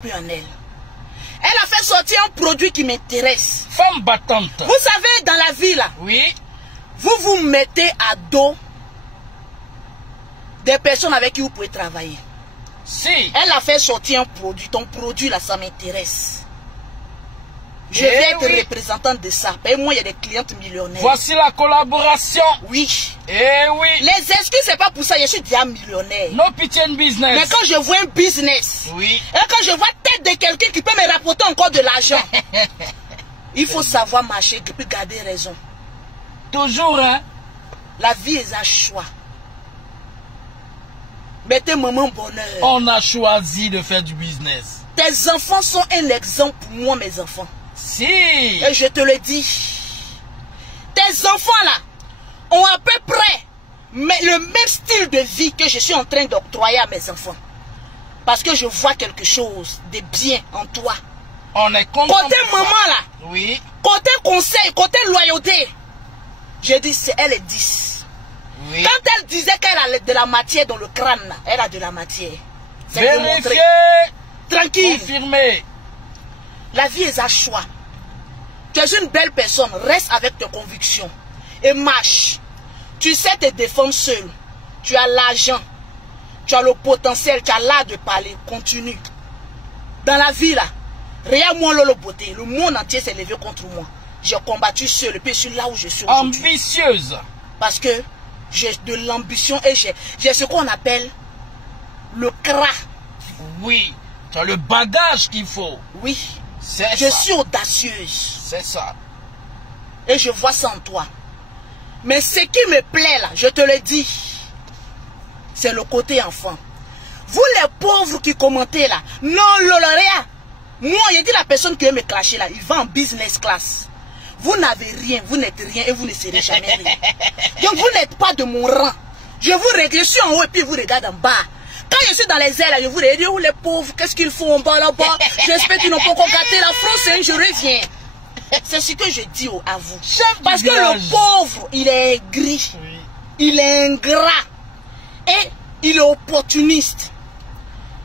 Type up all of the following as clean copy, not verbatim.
plus en elle. Elle a fait sortir un produit qui m'intéresse. Femme battante. Vous savez, dans la vie là, oui, vous vous mettez à dos des personnes avec qui vous pouvez travailler. Si. Elle a fait sortir un produit. Ton produit là, ça m'intéresse. Je vais être représentante de ça. Et moi, il y a des clientes millionnaires. Voici la collaboration. Oui. Eh oui. Les excuses, c'est pas pour ça. Je suis déjà millionnaire. No pitié in business. Mais quand je vois un business, oui, et quand je vois tête de quelqu'un qui peut me rapporter encore de l'argent, il faut savoir marcher et puis garder raison. Toujours, hein. La vie est un choix. Mettez maman bonheur. On a choisi de faire du business. Tes enfants sont un exemple pour moi, mes enfants. Si. Et je te le dis. Tes enfants là ont à peu près le même style de vie que je suis en train d'octroyer à mes enfants. Parce que je vois quelque chose de bien en toi. On est content. Côté maman là. Oui. Côté conseil, côté loyauté. Je dis, elle est 10. Oui. Quand elle disait qu'elle a de la matière dans le crâne, là, elle a de la matière. C'est vérifié. Tranquille. Confirmé. La vie est un choix. Tu es une belle personne, reste avec tes convictions et marche. Tu sais te défendre seul. Tu as l'argent, tu as le potentiel, tu as l'art de parler. Continue. Dans la vie là, regarde moi le beauté. Le monde entier s'est levé contre moi. J'ai combattu seul et puis je suis là où je suis aujourd'hui. Ambitieuse. Parce que j'ai de l'ambition et j'ai ce qu'on appelle le cra. Oui, tu as le bagage qu'il faut. Oui. Je suis audacieuse. C'est ça. Et je vois ça en toi. Mais ce qui me plaît là, je te le dis, c'est le côté enfant. Vous les pauvres qui commentez là, non, Loloréa. Moi, j'ai dit la personne qui veut me clasher là, il va en business class. Vous n'avez rien, vous n'êtes rien et vous ne serez jamais rien. Donc vous n'êtes pas de mon rang. Je vous regarde, je suis en haut et puis vous regardez en bas. Quand je suis dans les airs, là, je vous regarde, où les pauvres, qu'est-ce qu'ils font en bas là-bas? J'espère qu'ils n'ont pas encore gâté la France, je reviens. C'est ce que je dis à vous. Parce que le pauvre, il est gris, il est ingrat et il est opportuniste.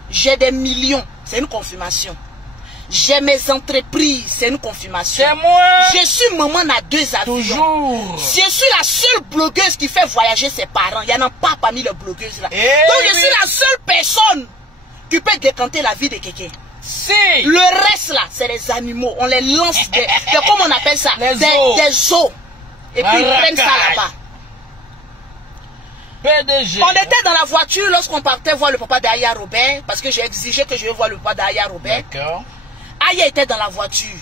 J'ai des millions, c'est une confirmation. J'ai mes entreprises, c'est une confirmation. C'est moi. Je suis maman à 2 avions. Toujours. Je suis la seule blogueuse qui fait voyager ses parents. Il n'y en a pas parmi les blogueuses là. Donc je suis la seule personne qui peut décanter la vie de quelqu'un. Si. Le reste là, c'est les animaux. On les lance comment on appelle ça? Des os. Et puis ils prennent ça là-bas. PDG. On était dans la voiture lorsqu'on partait voir le papa d'Aya Robert. Parce que j'ai exigé que je vais voir le papa d'Aya Robert. D'accord. Aya était dans la voiture.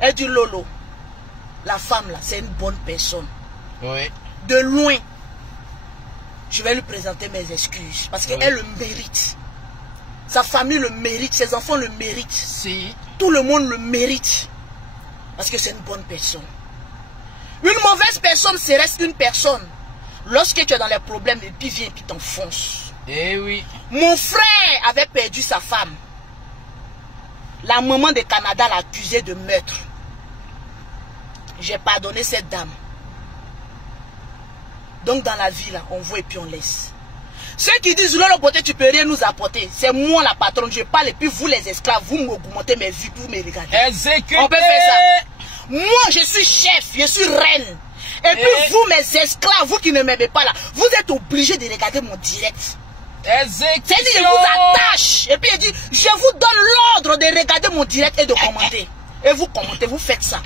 Elle dit Lolo, la femme là, c'est une bonne personne. Oui. De loin, je vais lui présenter mes excuses. Parce qu'elle le mérite. Sa famille le mérite, ses enfants le méritent. Si. Tout le monde le mérite. Parce que c'est une bonne personne. Une mauvaise personne, c'est reste une personne. Lorsque tu es dans les problèmes, et puis vient et puis t'enfonce. Eh oui. Mon frère avait perdu sa femme. La maman de Canada l'a accusé de meurtre. J'ai pardonné cette dame. Donc dans la vie là, on voit et puis on laisse. Ceux qui disent Lolo Beauté, tu peux rien nous apporter. C'est moi la patronne, je parle et puis vous les esclaves, vous m'augmentez mes vues, vous me regardez. Exécuté. On peut faire ça. Moi je suis chef, je suis reine. Et puis vous mes esclaves, vous qui ne m'aimez pas là, vous êtes obligés de regarder mon direct. Exécution. C'est-à-dire je vous attache. Et puis il dit, je vous donne l'ordre de regarder mon direct et de commenter. Et vous commentez, vous faites ça.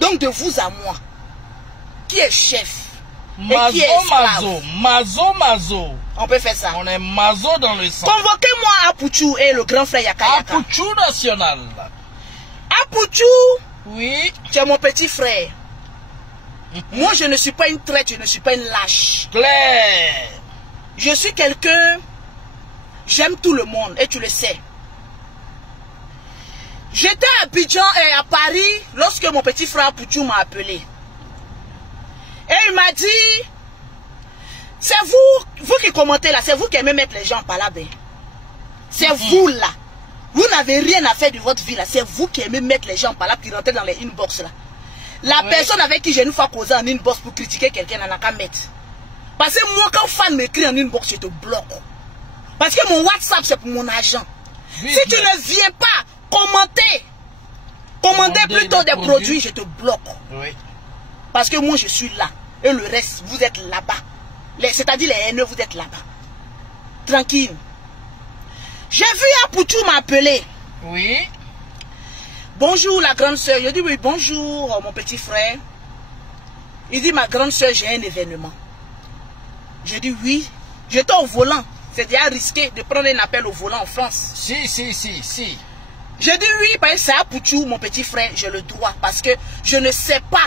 Donc de vous à moi, qui est chef et qui est esclave. Mazo. On peut faire ça. On est mazo dans le sang. Convoquez-moi Apouchou et le grand frère Yaka Yaka. Apouchou national. Apouchou. Oui. Tu es mon petit frère. Moi je ne suis pas une traite, je ne suis pas une lâche. Claire. Je suis quelqu'un, j'aime tout le monde et tu le sais. J'étais à Abidjan et à Paris lorsque mon petit frère Apouchou m'a appelé. Et il m'a dit, c'est vous qui commentez là, c'est vous qui aimez mettre les gens par là. C'est vous là. Vous n'avez rien à faire de votre vie là, c'est vous qui aimez mettre les gens par là, qui rentrent dans les inbox là. La personne avec qui j'ai une fois causé en inbox pour critiquer quelqu'un n'a qu'à mettre. Parce que moi, quand fan m'écrit en inbox, je te bloque. Parce que mon WhatsApp, c'est pour mon agent. Si tu ne viens pas commenter, commander plutôt des produits, je te bloque. Oui. Parce que moi, je suis là. Et le reste, vous êtes là-bas. C'est-à-dire les haineux, vous êtes là-bas. Tranquille. J'ai vu Apoutou m'appeler. Oui. Bonjour la grande soeur. Je dis oui, bonjour mon petit frère. Il dit ma grande soeur, j'ai un événement. Je dis oui. J'étais au volant. C'est déjà risqué de prendre un appel au volant en France. Si. Je dis oui, parce que c'est Apoutou, mon petit frère, j'ai le droit. Parce que je ne sais pas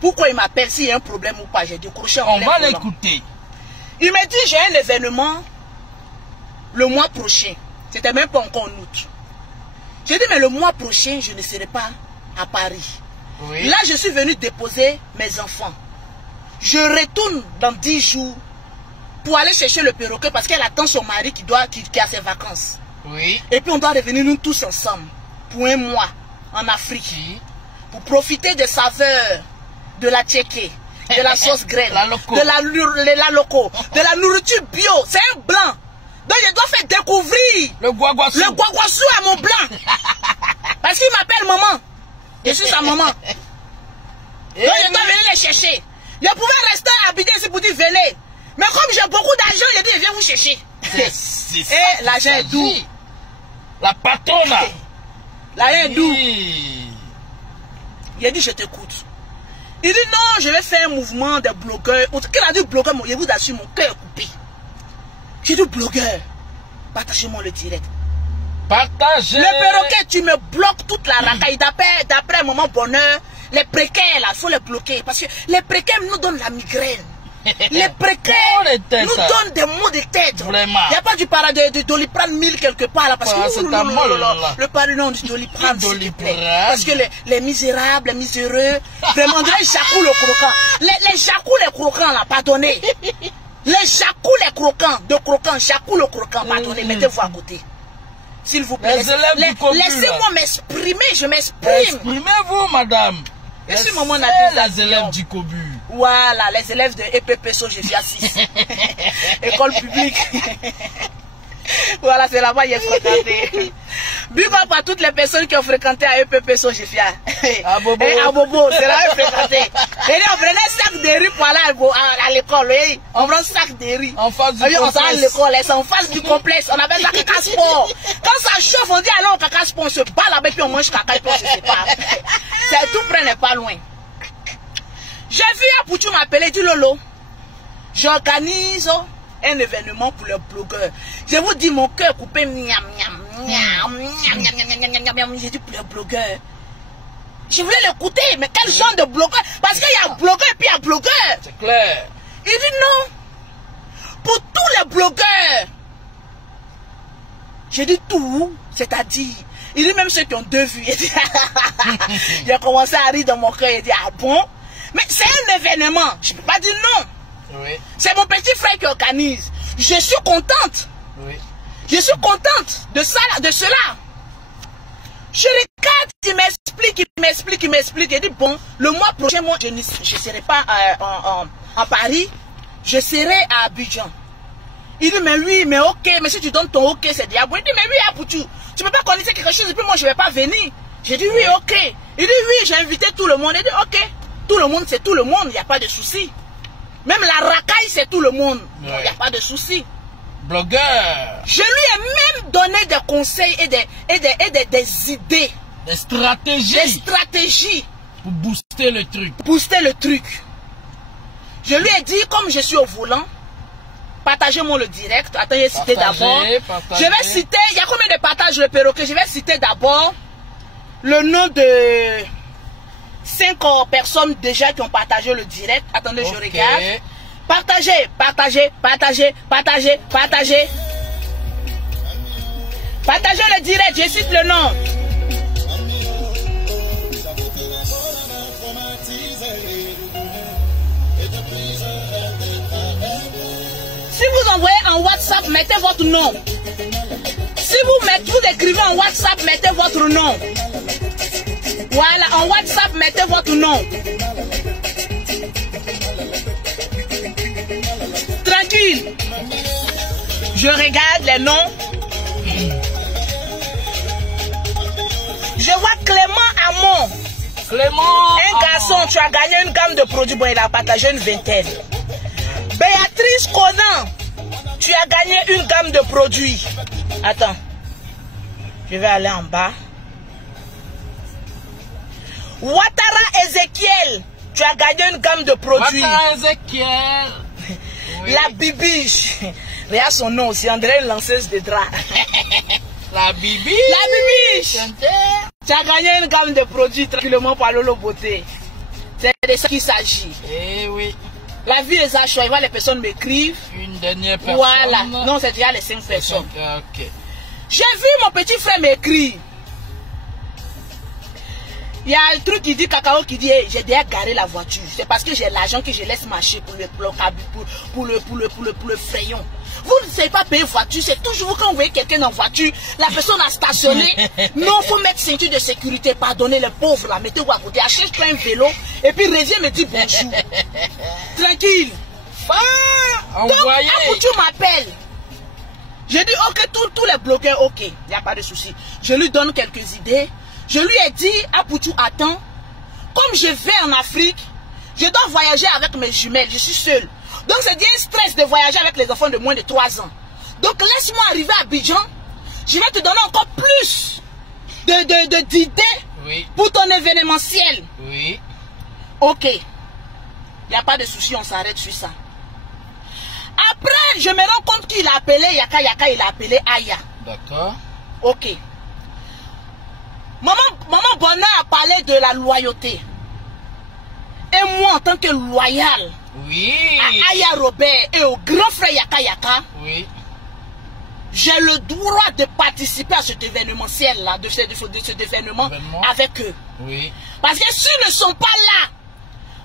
pourquoi il m'appelle, s'il y a un problème ou pas. J'ai décroché en On plein va volant. l'écouter. Il m'a dit j'ai un événement le mois prochain. C'était même pas encore en août. J'ai dit mais le mois prochain, je ne serai pas à Paris. Oui. Là, je suis venu déposer mes enfants. Je retourne dans 10 jours pour aller chercher le perroquet parce qu'elle attend son mari qui a ses vacances. Oui. Et puis on doit revenir nous tous ensemble pour un mois en Afrique pour profiter des saveurs de la tchéké, de la sauce graine, de la loco, de la nourriture bio. C'est un blanc. Donc je dois faire découvrir le guaguassou à mon blanc. Parce qu'il m'appelle maman. Je suis sa maman. Donc je dois venir les chercher. Je pouvais rester habité ici pour dire venez. Mais comme j'ai beaucoup d'argent, je dis viens vous chercher. Et l'argent est doux. La patronne. L'argent est doux. Il a dit je t'écoute. Il dit non, je vais faire un mouvement de blogueurs. Quand il a dit blogueur, je vous assure, mon cœur est coupé. J'ai dit blogueur, partagez-moi le direct. Partagez. Le perroquet, tu me bloques toute la racaille. D'après Maman Bonheur, les précaires là, il faut les bloquer. Parce que les précaires nous donnent la migraine. Les précaires nous donnent des maux de tête. Vraiment. Il n'y a pas du paradis de Doliprane 1000 quelque part là. Parce que le paradis de Doliprane, s'il te plaît. Parce que les misérables, les miséreux, vraiment, les jacous les croquants. Les jacous les croquants là, pardonnez. Les jacous les croquants, jacous le croquant, pardonnez, mettez-vous à côté. S'il vous plaît, laissez-moi m'exprimer, je m'exprime. Exprimez-vous, madame. Je suis maman les élèves du Cobu. Voilà, les élèves de EPP Sogefia 6. École publique. Voilà, c'est là-bas que j'ai fréquenté. Big up à toutes les personnes qui ont fréquenté à EPP Sogefia. À Bobo. Et à Bobo, c'est là que j'ai fréquenté. Et on prenait un sac de riz pour aller à l'école. On prend un sac de riz. En face du complexe. On s'en à l'école, c'est en face du complexe. On appelle ça caca sport. Quand ça chauffe, on dit allons au caca sport, on se bat là-bas, puis on mange caca et puis on se sépare. Tout près n'est pas loin. J'ai vu Apoutou m'appeler, dit Lolo, j'organise un événement pour les blogueurs. Je vous dis, mon cœur coupé, j'ai dit pour les blogueurs. Je voulais l'écouter, mais quel genre de blogueur? Parce qu'il y a blogueur et puis il y a blogueur. C'est clair. Il dit non. Pour tous les blogueurs. J'ai dit tout, c'est-à-dire. Il dit même ceux qui ont 2 vues. Il a commencé à rire dans mon cœur. Il dit ah bon? Mais c'est un événement. Je ne peux pas dire non. Oui. C'est mon petit frère qui organise. Je suis contente. Oui. Je suis contente de ça, de cela. Je regarde, il m'explique. Il dit bon, le mois prochain, moi, je ne serai pas en Paris. Je serai à Abidjan. Il dit mais oui, mais ok, mais si tu donnes ton ok, c'est diable. Il dit mais oui, Apoutou, tu ne peux pas connaître quelque chose et puis moi je ne vais pas venir. J'ai dit oui, ok. Il dit oui, j'ai invité tout le monde. Il dit ok, tout le monde c'est tout le monde, il n'y a pas de souci. Même la racaille c'est tout le monde, il n'y a pas de souci. Blogueur. Je lui ai même donné des conseils et des idées. Des stratégies. Des stratégies. Pour booster le truc. Booster le truc. Je lui ai dit, comme je suis au volant, partagez-moi le direct. Attendez, citer d'abord. Je vais citer, il y a combien de partages le perroquet? Je vais citer d'abord le nom de 5 personnes déjà qui ont partagé le direct. Attendez, je regarde. Partagez. Partagez le direct, je cite le nom. Si vous envoyez en WhatsApp, mettez votre nom. Si vous écrivez en WhatsApp, mettez votre nom. Voilà, en WhatsApp, mettez votre nom. Tranquille. Je regarde les noms. Clément. Un garçon, tu as gagné une gamme de produits. Bon, il a partagé une vingtaine. Béatrice Conan, tu as gagné une gamme de produits. Attends. Je vais aller en bas. Ouattara Ezekiel, tu as gagné une gamme de produits. Ouattara Ezekiel. Oui. La bibiche. Regarde son nom aussi, André, une lanceuse de draps. La bibiche. La bibiche. Tu as gagné une gamme de produits tranquillement par Lolo Beauté. C'est de ça qu'il s'agit. Eh oui. La vie est à choix. Il voit les personnes m'écrivent. Une dernière personne. Voilà. Non, c'est déjà les 5 personnes. Ok. J'ai vu mon petit frère m'écrire. Il y a un truc qui dit, Cacao qui dit, hey, j'ai déjà garé la voiture. C'est parce que j'ai l'argent que je laisse marcher pour le frayon. Vous ne savez pas payer voiture, c'est toujours vous quand vous voyez quelqu'un en voiture, la personne a stationné. Non, il faut mettre ceinture de sécurité, pardonnez les pauvres là, mettez-vous à côté, achète un vélo et puis reviens me dire bonjour. Tranquille. Donc, Apoutou m'appelle. Je dis, ok, tous les bloqueurs, ok, il n'y a pas de souci. Je lui donne quelques idées. Je lui ai dit, Apoutou, attends, comme je vais en Afrique, je dois voyager avec mes jumelles, je suis seule. Donc c'est un stress de voyager avec les enfants de moins de 3 ans. Donc laisse-moi arriver à Abidjan, je vais te donner encore plus d'idées oui. Pour ton événementiel. Oui. Ok, il n'y a pas de souci, on s'arrête sur ça. Après, je me rends compte qu'il a appelé Yaka, il a appelé Aya. D'accord. Ok. Maman Bonheur a parlé de la loyauté. Et moi, en tant que loyal, oui. à Aya Robert et au grand frère Yaka, oui. j'ai le droit de participer à cet événementiel-là, de cet événement avec eux. Oui. Parce que s'ils ne sont pas là,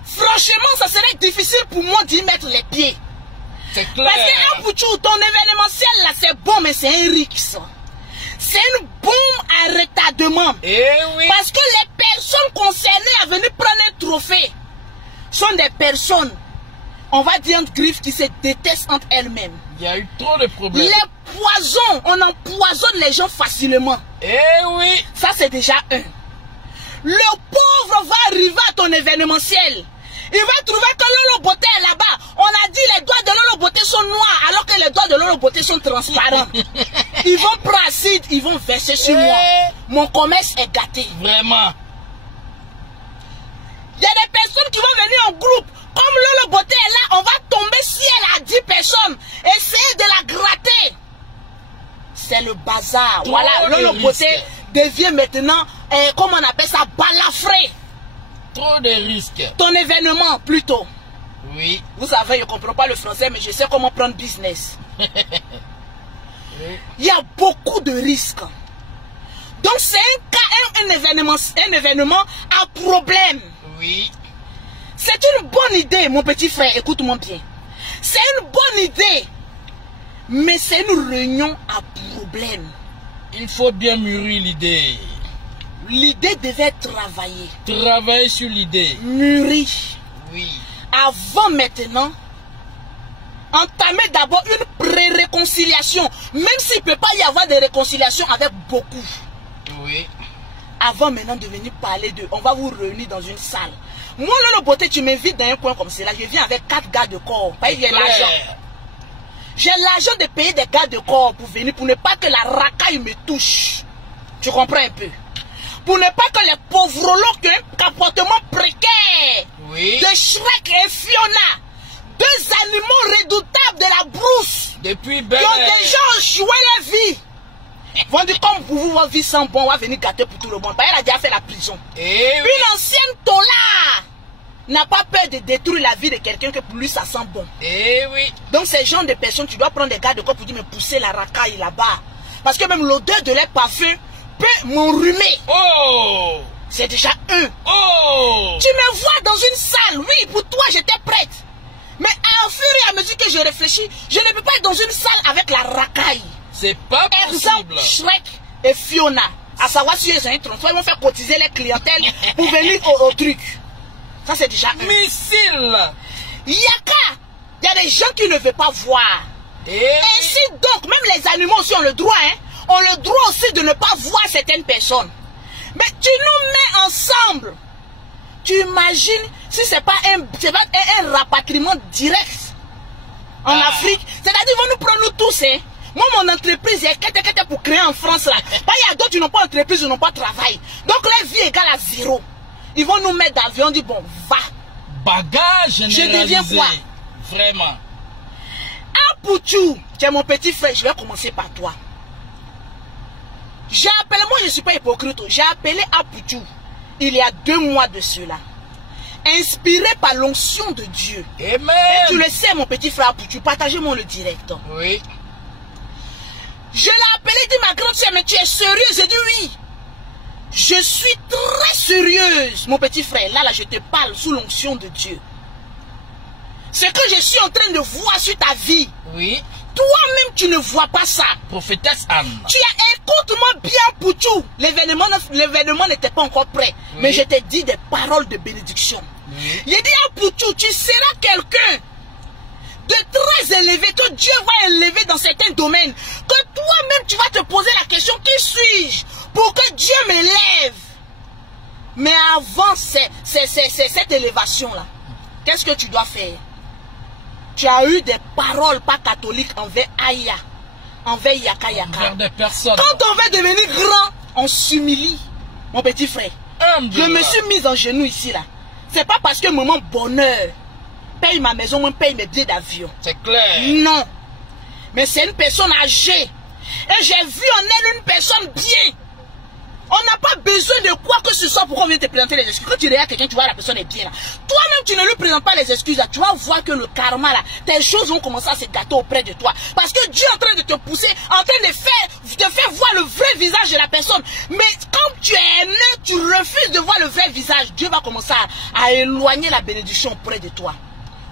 franchement, ça serait difficile pour moi d'y mettre les pieds. C'est clair. Parce que Apoutou, ton événementiel là, c'est bon, mais c'est un risque. C'est une bombe à retardement. Eh oui. Parce que les personnes concernées à venir prendre un trophée sont des personnes, on va dire entre griffes, qui se détestent entre elles-mêmes. Il y a eu trop de problèmes. Les poisons, on empoisonne les gens facilement. Eh oui. Ça, c'est déjà un. Le pauvre va arriver à ton événementiel. Il va trouver que Lolo Beauté est là-bas. On a dit les doigts de Lolo Beauté sont noirs, alors que les doigts de Lolo Beauté sont transparents. Ils vont prendre acide, ils vont verser sur moi. Mon commerce est gâté. Vraiment. Il y a des personnes qui vont venir en groupe. Comme Lolo Beauté est là, on va tomber si elle a 10 personnes. Essayez de la gratter. C'est le bazar. Trop voilà, Lolo Beauté devient maintenant, comment on appelle ça, balafré. Trop de risques. Ton événement, plutôt. Oui. Vous savez, je ne comprends pas le français, mais je sais comment prendre business. Oui. Il y a beaucoup de risques. Donc, c'est un événement à problème. Oui. C'est une bonne idée, mon petit frère, écoute-moi bien. C'est une bonne idée, mais c'est une réunion à problème. Il faut bien mûrir l'idée. L'idée devait travailler. Travailler sur l'idée. Mûrir. Oui. Avant maintenant, entamer d'abord une pré-réconciliation. Même s'il ne peut pas y avoir de réconciliation avec beaucoup. Oui. Avant maintenant de venir parler de... On va vous réunir dans une salle. Moi, Lolo Beauté, tu m'invites dans un coin comme cela. Je viens avec 4 gars de corps. J'ai l'argent. J'ai l'argent de payer des gars de corps pour venir, pour ne pas que la racaille me touche. Tu comprends un peu? Pour ne pas que les pauvres qui ont un comportement précaire, oui, de Shrek et Fiona, 2 animaux redoutables de la brousse, depuis qui ont déjà joué la vie, vont dire comme pour vous, votre vie sans bon, on va venir gâter pour tout le monde. Elle a déjà fait la prison. Et oui. Une ancienne Tola n'a pas peur de détruire la vie de quelqu'un que pour lui ça sent bon. Et oui. Donc ces gens de personnes, tu dois prendre des gars de corps pour dire mais pousser la racaille là-bas. Parce que même l'odeur de leur parfum peut m'enrhumer. Oh! C'est déjà un. Oh! Tu me vois dans une salle, oui, pour toi j'étais prête. Mais au fur et à mesure que je réfléchis, je ne peux pas être dans une salle avec la racaille. C'est pas possible. Exemple, Shrek et Fiona. À savoir si ils ont un transport, ils vont faire cotiser les clientèles pour venir au truc. Ça c'est déjà un. Missile! Yaka! Il y a des gens qui ne veulent pas voir. Et ainsi donc, même les animaux aussi ont le droit, hein. Ont le droit aussi de ne pas voir certaines personnes. Mais tu nous mets ensemble tu imagines si c'est pas un rapatriement direct en Afrique. C'est-à-dire qu'ils vont nous prendre nous tous. Hein. Moi, mon entreprise est pour créer en France là. Il y a d'autres qui n'ont pas d'entreprise, qui n'ont pas de travail. Donc la vie égale à 0. Ils vont nous mettre d'avion, on dit bon, va. Bagage généralisé. Je deviens quoi? Vraiment. Apoutou, tu es mon petit frère, je vais commencer par toi. J'ai appelé, moi je ne suis pas hypocrite, j'ai appelé Apoutou il y a 2 mois de cela. Inspiré par l'onction de Dieu. Amen. Et tu le sais, mon petit frère Apoutou, partagez-moi le direct. Oui. Je l'ai appelé, il dit ma grande soeur, mais tu es sérieuse? J'ai dit oui. Je suis très sérieuse, mon petit frère. Là, je te parle sous l'onction de Dieu. Ce que je suis en train de voir sur ta vie. Oui. Toi-même, tu ne vois pas ça. Prophétesse Anne. Tu as, écoute-moi bien, Poutou. L'événement n'était pas encore prêt. Oui. Mais je t'ai dit des paroles de bénédiction. Oui. J'ai dit à Poutou, tu seras quelqu'un de très élevé, que Dieu va élever dans certains domaines. Que toi-même, tu vas te poser la question, qui suis-je pour que Dieu m'élève? Mais avant cette élévation-là, qu'est-ce que tu dois faire? Tu as eu des paroles pas catholiques envers Aya, envers Yaka Yaka. Envers des personnes. Quand on veut devenir grand, on s'humilie, mon petit frère. Je me suis mise en genoux ici là. C'est pas parce que maman bonheur paye ma maison, moi paye mes billets d'avion. C'est clair. Non. Mais c'est une personne âgée. Et j'ai vu en elle une personne bien. On n'a pas besoin de quoi que ce soit pour qu'on vienne te présenter les excuses. Quand tu regardes quelqu'un, tu vois la personne est bien là. Toi-même, tu ne lui présentes pas les excuses là. Tu vas voir que le karma là, tes choses vont commencer à se gâter auprès de toi. Parce que Dieu est en train de te pousser, en train de te faire voir le vrai visage de la personne. Mais quand tu es aimé, tu refuses de voir le vrai visage. Dieu va commencer à éloigner la bénédiction auprès de toi.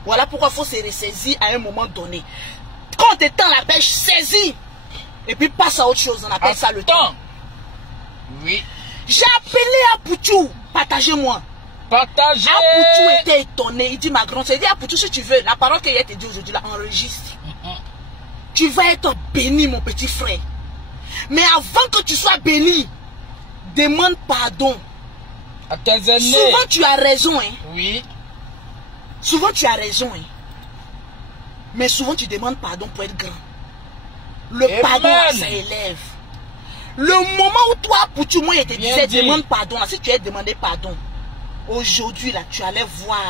Voilà pourquoi il faut se ressaisir à un moment donné. Quand tu es dans la pêche, saisis. Et puis passe à autre chose. On appelle ça le temps. Oui. J'ai appelé Apoutou. Partagez-moi. Partagez. Apoutou était étonné. Il dit, ma grande soeur, il dit, Apoutou, si tu veux, la parole qu'il te dit aujourd'hui, là, enregistre. Tu vas être béni, mon petit frère. Mais avant que tu sois béni, demande pardon. À tes aînés. Souvent, tu as raison. Hein. Oui. Souvent, tu as raison. Hein. Mais souvent, tu demandes pardon pour être grand. Le pardon, ça élève. Le moment où toi, Poutou, moi, je te disais, demande pardon. Là, si tu as demandé pardon, aujourd'hui, là, tu allais voir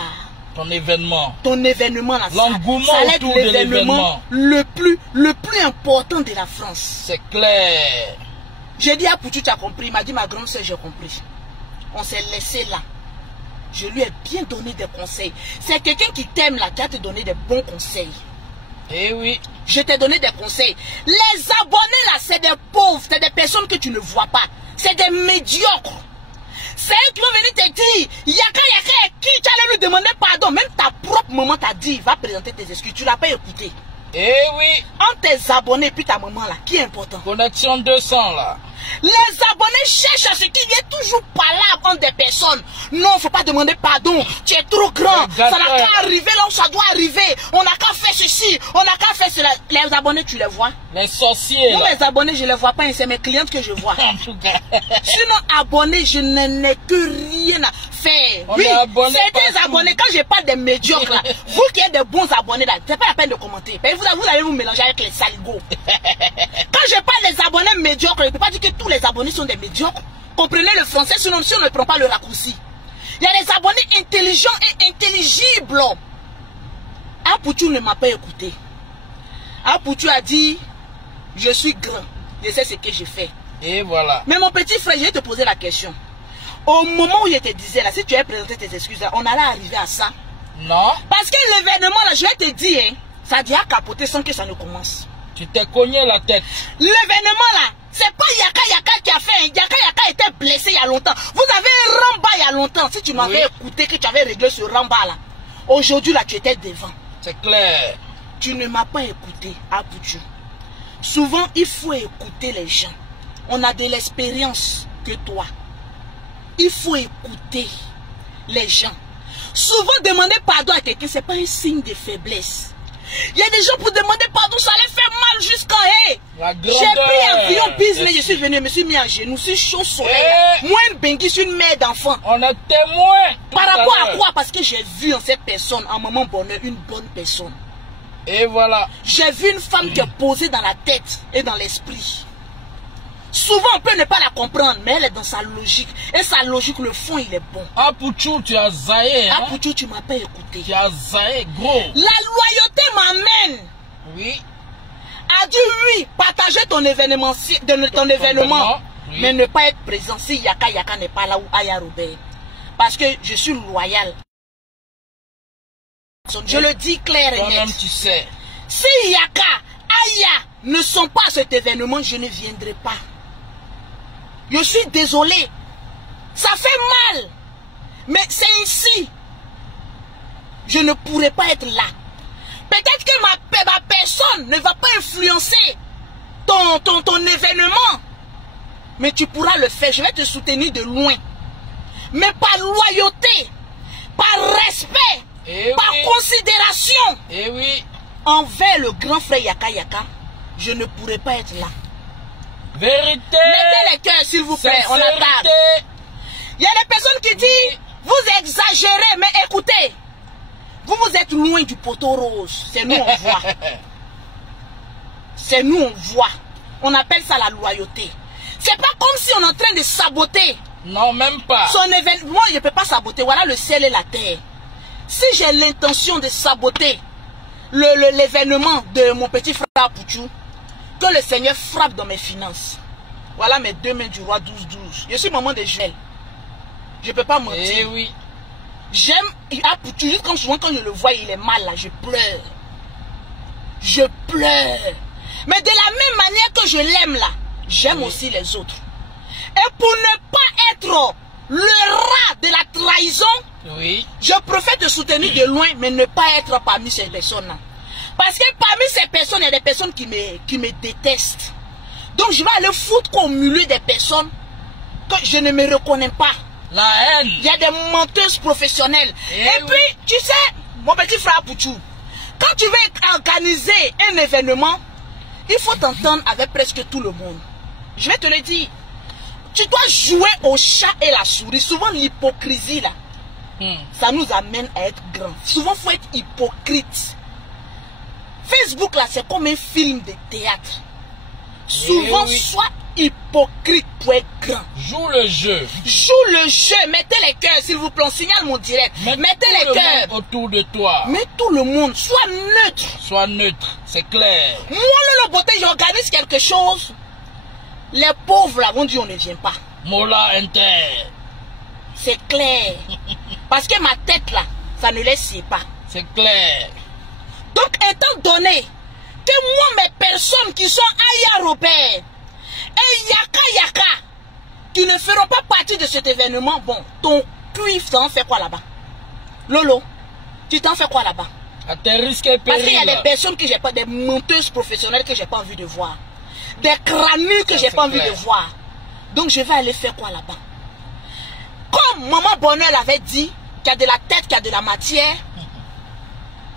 ton événement. Ton événement, là. L'engouement autour de l'événement. Le plus important de la France. C'est clair. J'ai dit à Poutou, tu as compris. Il m'a dit, ma grande soeur, j'ai compris. On s'est laissé là. Je lui ai bien donné des conseils. C'est quelqu'un qui t'aime là, qui a te donné des bons conseils. Eh oui. Je t'ai donné des conseils. Les abonnés là, c'est des pauvres, c'est des personnes que tu ne vois pas. C'est des médiocres. C'est eux qui vont venir te dire, Yaka Yaka, qui tu allais lui demander pardon. Même ta propre maman t'a dit, va présenter tes excuses. Tu ne l'as pas écouté. Eh oui. Entre tes abonnés et puis ta maman là, qui est important? Connexion 200 là. Les abonnés cherchent à ce qu'il y ait toujours palabre entre des personnes. Non, il ne faut pas demander pardon. Tu es trop grand. Ça n'a qu'à arriver là où ça doit arriver. On n'a qu'à faire ceci. On n'a qu'à faire cela. Les abonnés, tu les vois? Les sorciers. Moi, les abonnés, je ne les vois pas. C'est mes clientes que je vois. En tout cas. Sinon, abonnés, je n'ai que rien à faire. Oui, certains abonnés, quand je parle des médiocres là, vous qui êtes des bons abonnés là, c'est pas la peine de commenter. Vous allez vous mélanger avec les saligots. Quand je parle des abonnés médiocres, je ne peux pas dire que tous les abonnés sont des médiocres. Comprenez le français, sinon si on ne prend pas le raccourci. Il y a des abonnés intelligents et intelligibles. Apoutou ne m'a pas écouté. Apoutou a dit, je suis grand, je sais ce que je fais. Et voilà. Mais mon petit frère, je vais te poser la question. Au moment où je te disais là, si tu avais présenté tes excuses là, on allait arriver à ça. Non. Parce que l'événement là, je vais te dire, hein, ça a déjà capoté sans que ça ne commence. Tu t'es cogné la tête. L'événement là, c'est pas Yaka Yaka qui a fait. Yaka Yaka était blessé il y a longtemps. Vous avez un Ramba il y a longtemps. Si tu m'avais écouté, que tu avais réglé ce Ramba là, aujourd'hui là, tu étais devant. C'est clair. Tu ne m'as pas écouté, Apoutou. Souvent, il faut écouter les gens. On a de l'expérience que toi. Il faut écouter les gens. Souvent, demander pardon à quelqu'un, ce n'est pas un signe de faiblesse. Il y a des gens pour demander pardon, ça les fait mal jusqu'à La J'ai pris grandeur. avion business, je suis venu, je me suis mis en genoux, je suis chaud soleil. Moi, une bengue, je suis une mère d'enfant. On est témoin. Par rapport à quoi? Parce que j'ai vu en cette personne, en moment bonheur, une bonne personne. Et voilà. J'ai vu une femme qui est posée dans la tête et dans l'esprit. Souvent, on peut ne pas la comprendre, mais elle est dans sa logique. Et sa logique, le fond, il est bon. Ah, Pouchou, tu as zaïe. Hein? Ah, Pouchou, tu m'as pas écouté. Tu as zaïe, gros. La loyauté m'amène Oui. à dire oui, partager ton événement, ton événement, oui. mais ne pas être présent si Yaka n'est pas là ou Aya Robert. Parce que je suis loyal. Je le dis clair et Toi-même, net. tu sais. Si Yaka, Aya ne sont pas à cet événement, je ne viendrai pas. Je suis désolé. Ça fait mal. Mais c'est ici. Je ne pourrai pas être là. Peut-être que ma personne ne va pas influencer ton événement. Mais tu pourras le faire. Je vais te soutenir de loin. Mais par loyauté, par respect, par considération. Et oui. Envers le grand frère Yaka, je ne pourrai pas être là. Vérité. Mettez les cœurs, s'il vous plaît, on attend. Il y a des personnes qui disent, vous exagérez, mais écoutez, vous êtes loin du poteau rose. C'est nous, on voit. C'est nous, on voit. On appelle ça la loyauté. C'est pas comme si on est en train de saboter. Non, même pas. Son événement, moi, je ne peux pas saboter. Voilà le ciel et la terre. Si j'ai l'intention de saboter l'événement de mon petit frère Pouchou, que le Seigneur frappe dans mes finances. Voilà mes deux mains du roi 12-12. Je suis maman de gel. Je ne peux pas mentir. Eh oui. J'aime Pouchou, juste comme souvent quand je le vois, il est mal là, je pleure. Je pleure. Mais de la même manière que je l'aime là, j'aime aussi les autres. Et pour ne pas être le rat de la trahison, oui, je préfère te soutenir de loin, mais ne pas être parmi ces personnes-là. Parce que parmi ces personnes, il y a des personnes qui me détestent. Donc je vais aller foutre au milieu des personnes que je ne me reconnais pas. La haine. Il y a des menteuses professionnelles. Et puis, tu sais, mon petit frère Pouchou, quand tu veux organiser un événement, il faut t'entendre avec presque tout le monde. Je vais te le dire. Tu dois jouer au chat et la souris. Souvent, l'hypocrisie, là, ça nous amène à être grands. Souvent, il faut être hypocrite. Facebook, là, c'est comme un film de théâtre. Souvent, sois hypocrite pour être grand. Joue le jeu. Joue le jeu. Mettez les cœurs, s'il vous plaît. On signale mon direct. Mettez les cœurs. Autour de toi. Mets tout le monde. Sois neutre. Sois neutre. C'est clair. Moi, le beauté, j'organise quelque chose. Les pauvres, là, vont dire on ne vient pas. Mola Inter. C'est clair. Parce que ma tête, là, ça ne laisse pas. C'est clair. Donc, étant donné que moi, mes personnes qui sont Aya Robert et Yaka, qui ne feront pas partie de cet événement, bon, ton cuivre, t'en fais quoi là-bas? Lolo, tu t'en fais quoi là-bas? À tes risques et périls. Parce qu'il y a des personnes que j'ai pas, des menteuses professionnelles que j'ai pas envie de voir. Des crânus que j'ai pas envie de voir. Donc, je vais aller faire quoi là-bas? Comme Maman Bonheur l'avait dit, qu'il y a de la tête, qu'il y a de la matière,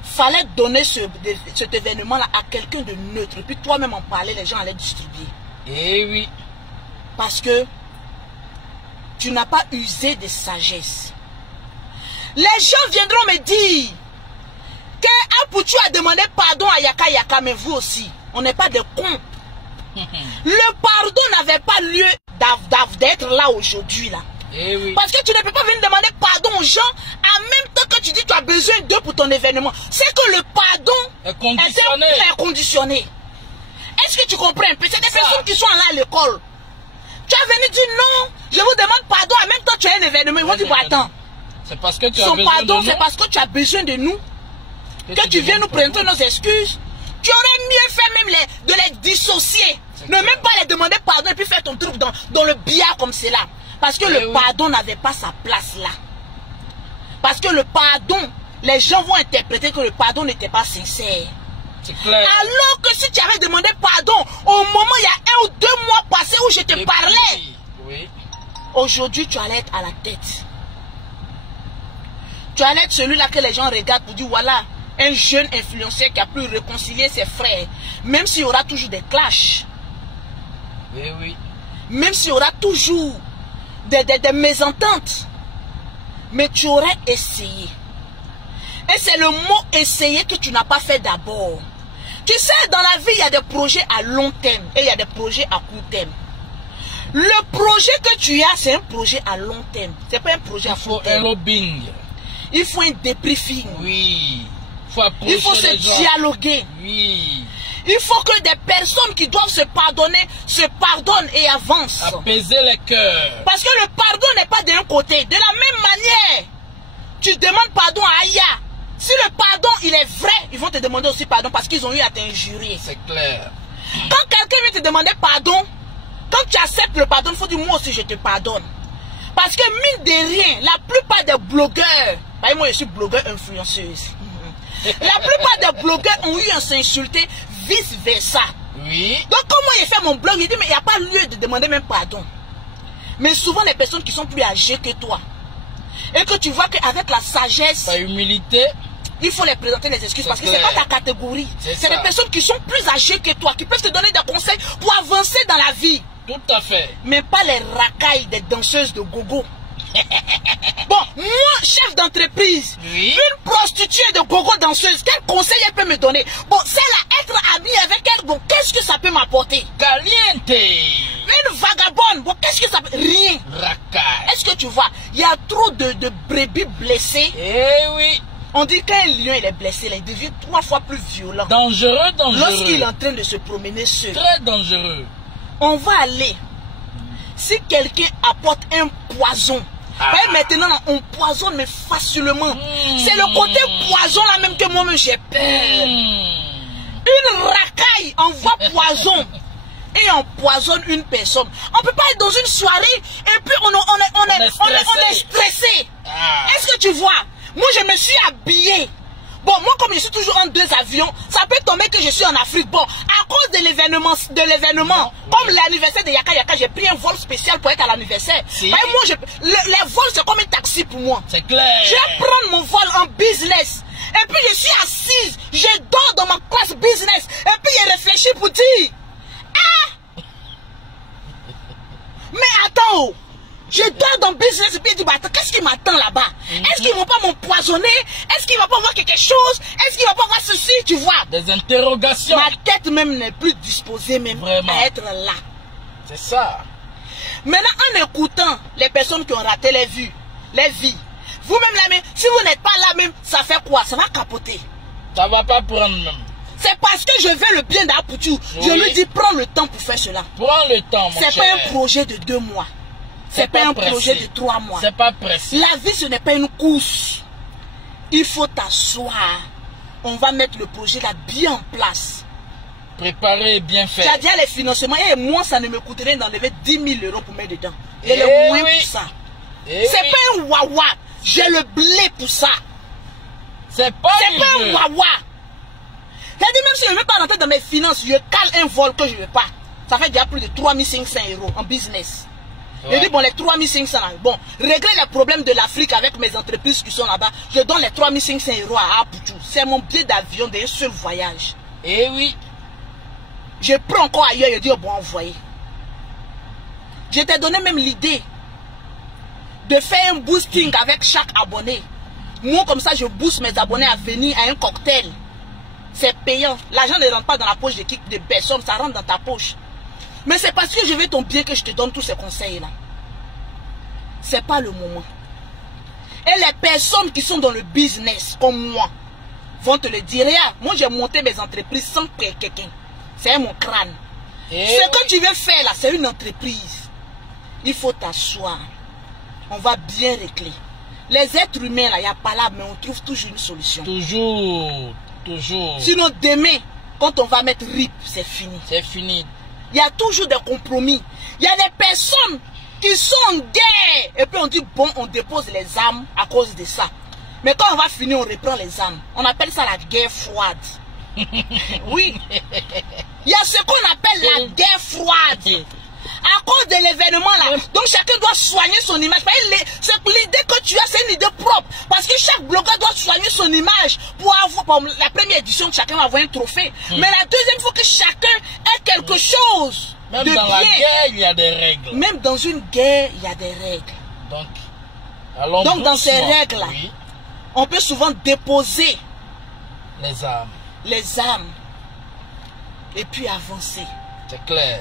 fallait donner cet événement-là à quelqu'un de neutre. Et puis toi-même en parler, les gens allaient distribuer. Eh oui. Parce que tu n'as pas usé de sagesse. Les gens viendront me dire que Pouchou a demandé pardon à Yaka, mais vous aussi. On n'est pas des cons. Le pardon n'avait pas lieu d'être là aujourd'hui, là. Eh oui. Parce que tu ne peux pas venir demander pardon aux gens en même temps que tu dis que tu as besoin d'eux pour ton événement. C'est que le pardon est conditionné. Est-ce que tu comprends un peu? C'est des personnes qui sont là à l'école. Tu as venu dire non, je vous demande pardon, en même temps tu as un événement. Ils vont dire, attends. C'est parce que tu as besoin de nous. C'est parce que tu as besoin de nous. Que tu viens nous présenter nos excuses. Tu aurais mieux fait même de les dissocier. Ne même pas les demander pardon et puis faire ton truc dans le billard comme c'est là. Parce que le pardon n'avait pas sa place là. Parce que le pardon, les gens vont interpréter que le pardon n'était pas sincère. C'est clair. Alors que si tu avais demandé pardon au moment il y a 1 ou 2 mois passés où je te parlais, oui. Aujourd'hui tu allais être à la tête. Tu allais être celui-là que les gens regardent pour dire voilà, un jeune influenceur qui a pu réconcilier ses frères, même s'il y aura toujours des clashs. Oui, oui. Même s'il y aura toujours des mésententes. Mais tu aurais essayé. Et c'est le mot essayer que tu n'as pas fait d'abord. Tu sais, dans la vie, il y a des projets à long terme et il y a des projets à court terme. Le projet que tu as, c'est un projet à long terme. C'est pas un projet à court terme. Il faut un lobbying. Il faut un débriefing. Oui. Il faut se dialoguer. Oui. Il faut que des personnes qui doivent se pardonner se pardonnent et avancent. Apaiser les cœurs. Parce que le pardon n'est pas d'un côté. De la même manière, tu demandes pardon à Aya. Si le pardon il est vrai, ils vont te demander aussi pardon parce qu'ils ont eu à t'injurier. C'est clair. Quand quelqu'un vient te demander pardon, quand tu acceptes le pardon, il faut dire moi aussi je te pardonne. Parce que mine de rien, la plupart des blogueurs, moi je suis blogueur influenceuse. La plupart des blogueurs ont eu à s'insulter vice versa. Oui. Donc quand moi j'ai fait mon blog, il dit mais il n'y a pas lieu de demander même pardon. Mais souvent les personnes qui sont plus âgées que toi, et que tu vois qu'avec la sagesse, ta humilité, il faut les présenter les excuses parce que c'est pas ta catégorie. C'est des personnes qui sont plus âgées que toi, qui peuvent te donner des conseils pour avancer dans la vie. Tout à fait. Mais pas les racailles des danseuses de gogo. Bon, moi, chef d'entreprise, oui. Une prostituée de gogo danseuse, quel conseil elle peut me donner? Bon, celle-là, être amie avec elle, bon, qu'est-ce que ça peut m'apporter? Caliente. Une vagabonde, bon, qu'est-ce que ça peut... Rien. Racaille. Est-ce que tu vois, il y a trop de brebis blessées. Eh oui. On dit qu'un lion il est blessé, il devient 3 fois plus violent. Dangereux, dangereux. Lorsqu'il est en train de se promener seul. Très dangereux. On va aller. Si quelqu'un apporte un poison, maintenant on poisonne mais facilement. C'est le côté poison là même que moi-même j'ai peur. Une racaille envoie poison et empoisonne une personne. On ne peut pas être dans une soirée et puis on est stressé. Est-ce que tu vois? Moi je me suis habillé. Bon, moi comme je suis toujours en 2 avions, ça peut tomber que je suis en Afrique. Bon, à cause de l'événement, comme l'anniversaire de Yaka Yaka, j'ai pris un vol spécial pour être à l'anniversaire. Si. Moi, les vols c'est comme un taxi pour moi. C'est clair. Je vais prendre mon vol en business. Et puis je suis assise, je dors dans ma classe business. Et puis je réfléchis pour dire, ah, mais attends. Je dors dans le business et puis je dis, bah, qu'est-ce qui m'attend là-bas? Est-ce qu'ils ne vont pas m'empoisonner? Est-ce qu'il ne va pas voir quelque chose? Est-ce qu'il ne va pas voir ceci, tu vois? Des interrogations. Ma tête même n'est plus disposée même vraiment à être là. C'est ça. Maintenant, en écoutant les personnes qui ont raté les vies, vous-même là même, si vous n'êtes pas là même, ça fait quoi? Ça va capoter. Ça va pas prendre même. C'est parce que je veux le bien d'Apoutou. Oui. Je lui dis, prends le temps pour faire cela. Prends le temps, mon cher. C'est pas un projet de 2 mois. C'est pas un projet de 3 mois. C'est pas précis. La vie, ce n'est pas une course. Il faut t'asseoir. On va mettre le projet là bien en place. Préparé et bien fait. Tu as déjà les financements. Et moi, ça ne me coûterait d'enlever 10 000 € pour mettre dedans. Et le moins pour ça. C'est pas un wawa. J'ai le blé pour ça. C'est pas un wawa. C'est-à-dire, même si je ne veux pas rentrer dans mes finances, je cale un vol que je ne veux pas. Ça fait déjà plus de 3 500 € en business. Je dis, bon, les 3 500 €, bon, régler les problèmes de l'Afrique avec mes entreprises qui sont là-bas, je donne les 3 500 € à Apoutou. C'est mon billet d'avion d'un seul voyage. Eh oui. Je prends encore ailleurs, je dis, oh, bon, envoyez. Je t'ai donné même l'idée de faire un boosting avec chaque abonné. Moi, comme ça, je booste mes abonnés à venir à un cocktail. C'est payant. L'argent ne rentre pas dans la poche de personne, ça rentre dans ta poche. Mais c'est parce que je veux ton bien que je te donne tous ces conseils-là. C'est pas le moment. Et les personnes qui sont dans le business, comme moi, vont te le dire. Regarde, moi j'ai monté mes entreprises sans quelqu'un. C'est mon crâne. Ce que tu veux faire là, c'est une entreprise. Il faut t'asseoir. On va bien régler. Les êtres humains là, il n'y a pas là, mais on trouve toujours une solution. Toujours. Toujours. Sinon demain, quand on va mettre RIP, c'est fini. C'est fini. Il y a toujours des compromis. Il y a des personnes qui sont en guerre. Et puis on dit, bon, on dépose les armes à cause de ça. Mais quand on va finir, on reprend les armes. On appelle ça la guerre froide. Oui. Il y a ce qu'on appelle la guerre froide. À cause de l'événement là. Donc chacun doit soigner son image. L'idée que tu as, c'est une idée propre. Parce que chaque blogueur doit soigner son image pour avoir, la première édition, chacun va avoir un trophée. Mais la deuxième, il faut que chacun ait quelque chose. Même de dans bien. la guerre, il y a des règles. Même dans une guerre, il y a des règles. Donc dans ces règles-là, oui, on peut souvent déposer les armes. Et puis avancer. C'est clair.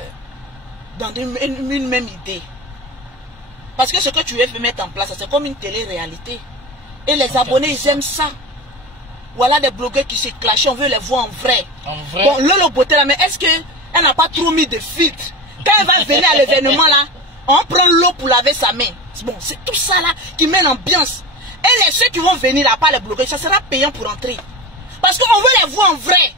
Dans une même idée. Parce que ce que tu veux mettre en place, c'est comme une télé-réalité. Et les abonnés, ils aiment ça. Voilà des blogueurs qui se clashent, on veut les voir en vrai. Bon, Lolo Beauté là, mais est-ce qu'elle n'a pas trop mis de filtre? Quand elle va venir à l'événement là, on prend l'eau pour laver sa main. Bon, c'est tout ça là qui met l'ambiance. Et ceux qui vont venir là, pas les blogueurs, ça sera payant pour entrer. Parce qu'on veut les voir en vrai.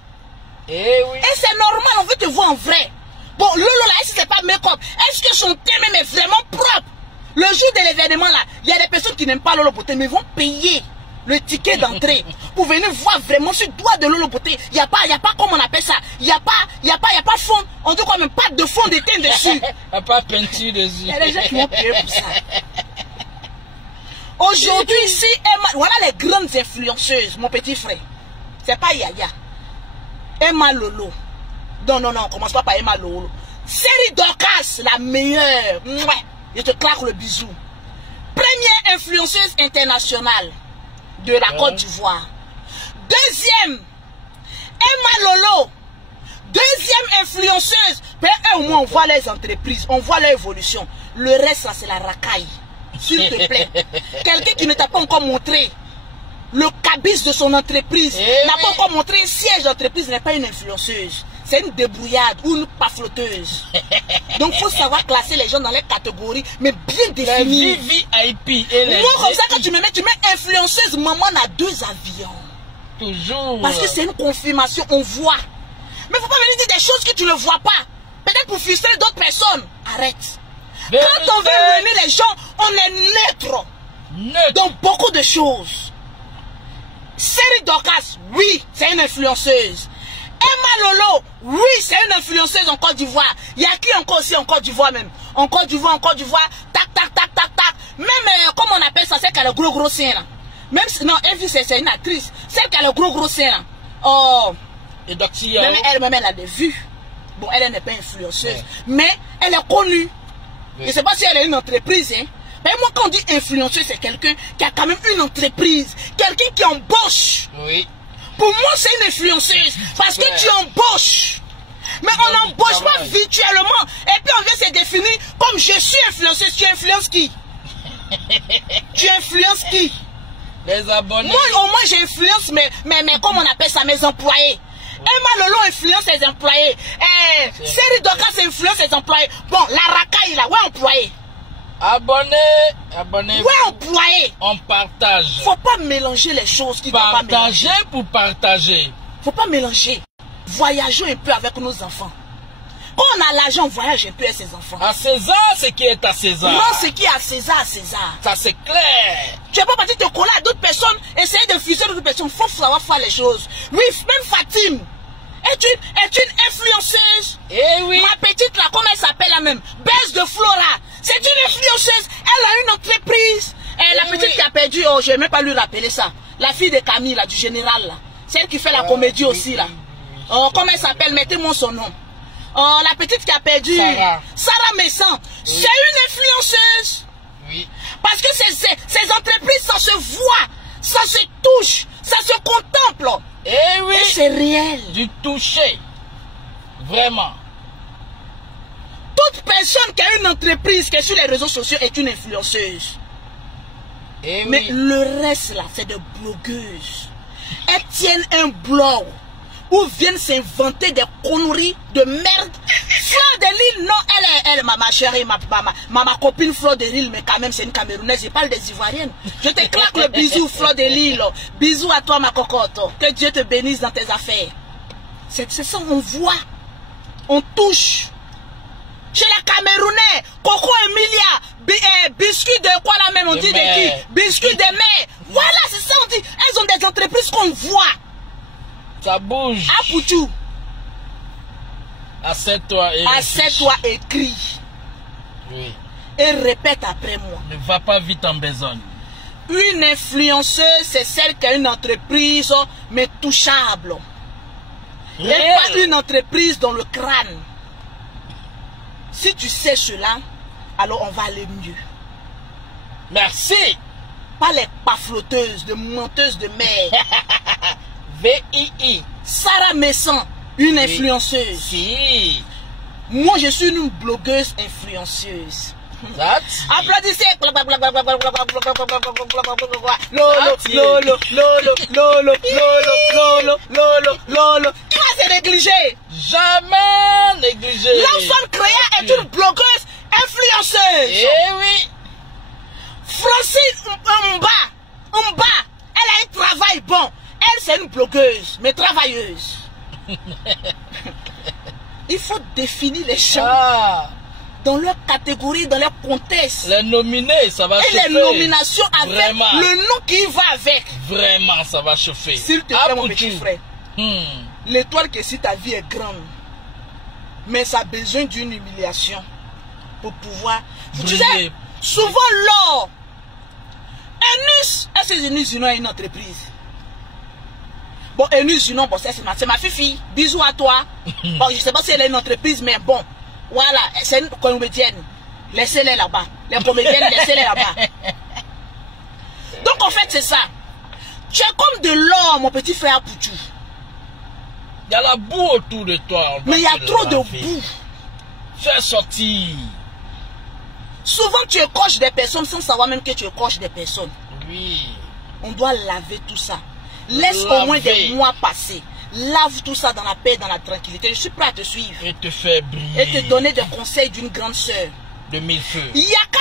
Et oui. Et c'est normal, on veut te voir en vrai. Bon, Lolo là, est-ce que c'est pas make-up? Est-ce que son thème est vraiment propre? Le jour de l'événement là, il y a des personnes qui n'aiment pas Lolo Beauté, mais ils vont payer le ticket d'entrée pour venir voir vraiment ce doigt de Lolo Beauté. Il n'y a pas, comment on appelle ça? Il n'y a pas fond. On dit quand même pas de fond de teint dessus. Il n'y a pas peinture dessus. Il y a des gens qui vont payer pour ça. Aujourd'hui, ici, voilà les grandes influenceuses, mon petit frère. C'est pas Yaya. Emma Lolo. Non, on commence pas par Emma Lolo. Série Dorcas, la meilleure. Je te claque le bisou. Première influenceuse internationale de la Côte d'Ivoire. Deuxième, Emma Lolo. Deuxième influenceuse. Au moins, on voit les entreprises, on voit leur évolution. Le reste, là, c'est la racaille. S'il te plaît. Quelqu'un qui ne t'a pas encore montré le cabis de son entreprise, n'a pas encore montré un siège d'entreprise, n'est pas une influenceuse. C'est une débrouillade ou une pafloteuse. Donc il faut savoir classer les gens dans les catégories, mais bien définies. Les VIP et les moi comme ça, quand tu mets influenceuse, maman a 2 avions. Toujours. Parce que c'est une confirmation, on voit. Mais il ne faut pas venir dire des choses que tu ne vois pas. Peut-être pour frustrer d'autres personnes. Arrête. Quand on veut réunir les gens, on est neutre. Dans beaucoup de choses. Série Dorcas, oui, c'est une influenceuse. Emma Lolo, oui, c'est une influenceuse en Côte d'Ivoire. Il y a qui encore aussi en Côte d'Ivoire même? En Côte d'Ivoire, tac. Même, comment on appelle ça, celle qui a le gros sein là. Même si, non, Evie, c'est une actrice. Celle qui a le gros sein là. Oh. Et Doctia. Même elle-même, elle a des vues. Bon, elle n'est pas influenceuse. Mais elle est connue. Je ne sais pas si elle est une entreprise, hein. Mais moi, quand on dit influenceuse, c'est quelqu'un qui a quand même une entreprise. Quelqu'un qui embauche. Oui. Pour moi, c'est une influenceuse. Parce que tu embauches. Mais on n'embauche pas virtuellement. Et puis on vient se définir comme je suis influenceuse. Tu influences qui? Tu influences qui? Les abonnés. Moi, au moins, j'influence comment on appelle ça, mes employés. Emma Lolo influence ses employés. Série Dorcas influence ses employés. Bon, la racaille là, ouais, employé. Abonnez. Ouais, employé. On partage. Faut pas mélanger les choses qui doivent pas mélanger. Partager pour partager. Faut pas mélanger. Voyageons un peu avec nos enfants. Quand on a l'argent, on voyage un peu avec ses enfants. À César, ce qui est à César. Non, ce qui est à César, à César. Ça, c'est clair. Tu n'es pas parti te coller à d'autres personnes, essayer de fuser d'autres personnes. Il faut savoir faire les choses. Oui, même Fatim est une influenceuse. Eh oui. Ma petite là, comment elle s'appelle la même? Bess de Flora. C'est une influenceuse. Elle a une entreprise. Et la petite qui a perdu, oh, je ne vais même pas lui rappeler ça. La fille de Camille, là, du général, là. Celle qui fait la comédie aussi, là. Oh, comment elle s'appelle? Mettez-moi son nom. Oh, la petite qui a perdu. Sarah Messan. C'est une influenceuse. Oui. Parce que ces entreprises, ça se voit, ça se touche, ça se contemple. Eh oui. Et c'est réel. Du toucher. Vraiment. Toute personne qui a une entreprise qui est sur les réseaux sociaux est une influenceuse. Eh oui. Mais le reste là, c'est des blogueuses. Elles tiennent un blog où viennent s'inventer des conneries de merde. Fleur de Lille, non, elle, ma chérie, ma copine Fleur de Lille, mais quand même c'est une Camerounaise, je parle des Ivoiriennes. Je te claque le bisou, Fleur de Lille. Bisous à toi, ma cocotte. Que Dieu te bénisse dans tes affaires. C'est ça, on voit, on touche. Chez la Camerounais, Coco Emilia, biscuit de quoi là même, on dit de qui? Biscuit de mer. Voilà, c'est ça, on dit. Elles ont des entreprises qu'on voit. Ça bouge. À Poutou. Assieds-toi et Assieds-toi et crie. Oui. Et répète après moi. Ne va pas vite en besogne. Une influenceuse, c'est celle qui a une entreprise, mais touchable. Et pas une entreprise dans le crâne. Si tu sais cela, alors on va aller mieux. Merci. Pas les pafloteuses, de menteuses de mer. VII. Sarah Messan, une influenceuse. Si. Moi, je suis une blogueuse influenceuse. Applaudissez. Lolo. Qui va se négliger? Jamais négligé. L'enfant créa est une blogueuse influenceuse. Eh oui. Francine Mba, elle a un travail bon. Elle, c'est une blogueuse, mais travailleuse. Il faut définir les gens dans leur catégorie, dans leur contexte. Les nominés, ça va chauffer. Et les nominations avec vraiment. le nom qui va avec. Vraiment, ça va chauffer. S'il te plaît, mon petit frère. L'étoile que si ta vie est grande, mais ça a besoin d'une humiliation pour pouvoir... Tu sais, souvent l'or, Enus, est-ce que Enus Zinon a une entreprise? Bon, Enus Zinon, bon, c'est ma fille. Bisous à toi. Bon, je ne sais pas si elle a une entreprise, mais bon, voilà, c'est une comédienne. Laissez-les là-bas. Les comédiennes, laissez-les là-bas. Donc, en fait, c'est ça. Tu es comme de l'or, mon petit frère Poutou. Il y a la boue autour de toi. Mais il y a trop de boue. Fais sortir. Souvent, tu écorches des personnes sans savoir même que tu écorches des personnes. Oui. On doit laver tout ça. Laisse au moins des mois passer. Lave tout ça dans la paix, dans la tranquillité. Je suis prêt à te suivre. Et te faire briller. Et te donner des conseils d'une grande sœur. De mille feux. Yaka,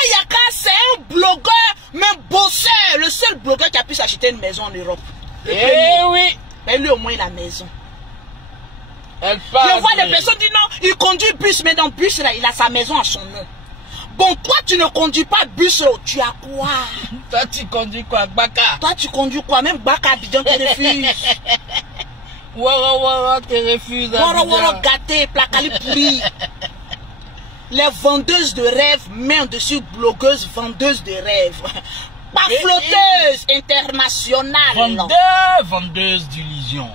c'est un blogueur, mais bosseur. Le seul blogueur qui a pu s'acheter une maison en Europe. Eh oui. Mais lui, au moins, il a maison. Elle parle. Je vois des personnes dire non, il conduit bus, mais dans le bus, là, il a sa maison à son nom. Bon, toi, tu ne conduis pas bus, tu as quoi? Toi, tu conduis quoi, Baka? Toi, tu conduis quoi? Même Baka Abidjan te refuse. Wara, te refuse. Wara, gâté, placali pourri. Les vendeuses de rêves, main dessus, blogueuses, vendeuses de rêves. Pas flotteuse internationale. Vendeuse d'illusions.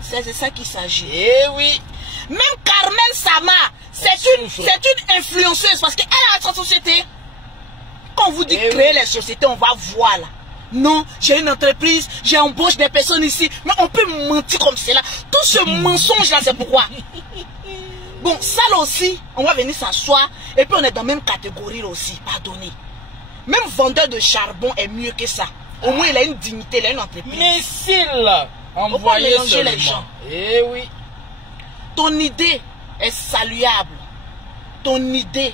C'est ça qu'il s'agit. Eh oui. Même Carmen Sama, c'est une influenceuse parce qu'elle a sa société. Quand on vous dit créer les sociétés, on va voir là. Non, j'ai une entreprise, j'ai embauché des personnes ici. Mais on peut mentir comme cela. Tout ce mensonge là, c'est pourquoi. Bon, ça là aussi, on va venir s'asseoir. Et puis on est dans la même catégorie là aussi, pardonnez. Même vendeur de charbon est mieux que ça. Au moins il a une dignité, il a une entreprise. Missile envoyé mélanger les gens. Eh oui. Ton idée est saluable. Ton idée,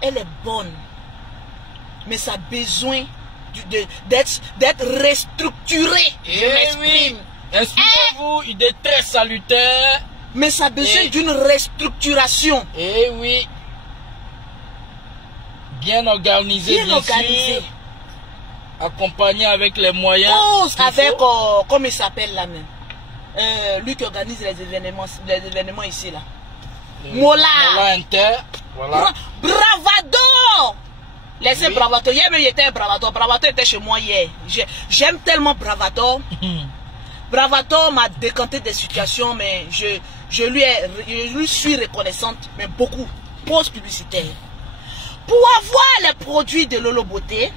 elle est bonne. Mais ça a besoin d'être restructuré. Je m'exprime. Excusez-vous, idée très salutaire. Mais ça a besoin d'une restructuration. Eh oui. Bien organisé, bien sûr. Accompagné avec les moyens. Avec, comment il s'appelle là même? Lui qui organise les événements ici là. Mola Inter. Voilà. Bravado. Laissez Bravado. Hier même il était Bravado. Bravado était chez moi hier. J'aime tellement Bravado. Bravado m'a décanté des situations, mais je lui suis reconnaissante, mais beaucoup. Pause publicitaire. Pour avoir les produits de Lolo Beauté,